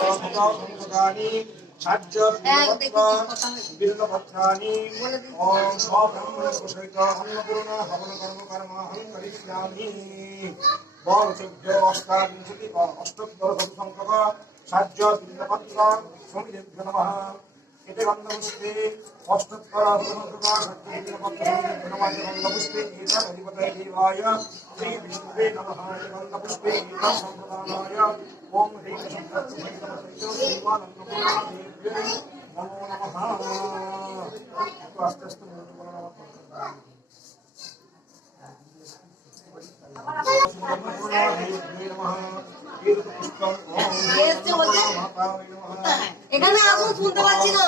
ভগানি সাহায্য বিল্লপত্রাণি ওম স্বব্রহ্মণ প্রসহিত অন্নপূর্ণা হবন কর্ম কর্মাহং করিষ্যামি বলচোদ্য অষ্টাবিংশতি অষ্টোত্তর সংখ্যক সাহায্য বিল্লপত্র সমিদেভ্য নমঃ এতে গন্ধপুষ্পে অষ্টোত্তর গন্ধপুষ্পে গীতা অধিপতয়ে দেবায় শ্রী বিষ্ণুবে নমঃ গন্ধপুষ্পে গীতা সম্প্রদানায় ওম হ্রীং শ্রীমানন্দপুরাদেভ্যৈ নমো নমঃ। আস্তে আস্তে এখানে আসুন, শুনতে পাচ্ছি না,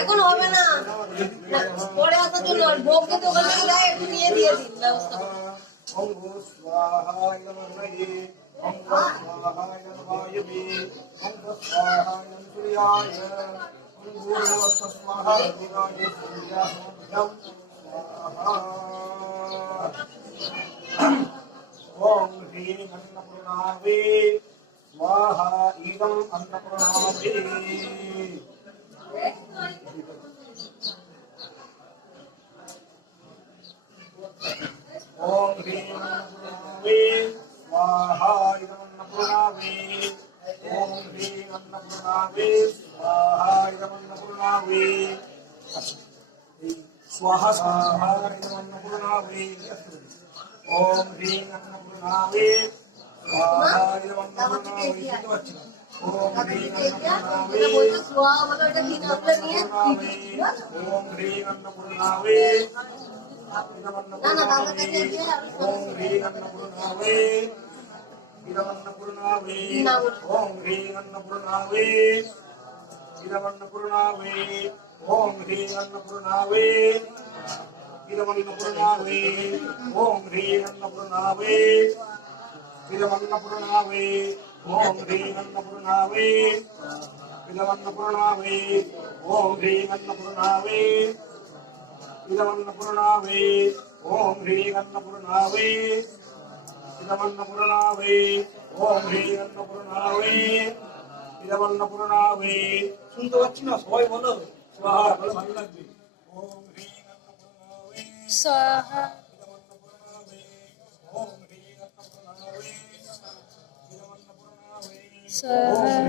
এখন হবে না, পরে আসার জন্য ভোগকে তো ওখান থেকে দেয়, একটু নিয়ে দিয়ে দিন ব্যবস্থা। ओम ह्रीं अन्नपूर्णावे स्वाहा इदं अन्नपूर्णावे ओम ह्रीं अन्नपूर्णावे स्वाहा इदं अन्नपूर्णावे ओम ह्रीं अन्नपूर्णावे स्वाहा इदं अन्नपूर्णावे स्वाहा स्वाहा इदं अन्नपूर्णावे ओम ह्रीं अन्नपूर्णावे स्वाहा इदं अन्नपूर्णावे ओम ह्रीं अन्नपूर्णावे ओम ह्रीं अन्नपूर्णावे इदं अन्नपूर्णावे ओम ह्रीं अन्नपूर्णावे इदं अन्नपूर्णावे ओम ह्रीं अन्नपूर्णावे इदं अन्नपूर्णावे ओम ह्रीं अन्नपूर्णावे इदमन्नपूर्णावे ओम ह्रीं अन्नपूर्णावे इदमन्नपूर्णावे ओम ह्रीं अन्नपूर्णावे इदमन्नपूर्णावे ओम ह्रीं अन्नपूर्णावे इदमन्नपूर्णावे ओम ह्रीं अन्नपूर्णावे इदमन्नपूर्णावे ओम ह्रीं अन्नपूर्णावे इदमन्नपूर्णावे শুনতে পাচ্ছি না, সবাই বলো स्वाहा, বলে ভালো লাগবে। ओम ह्रीं स्वाहा स्वाहा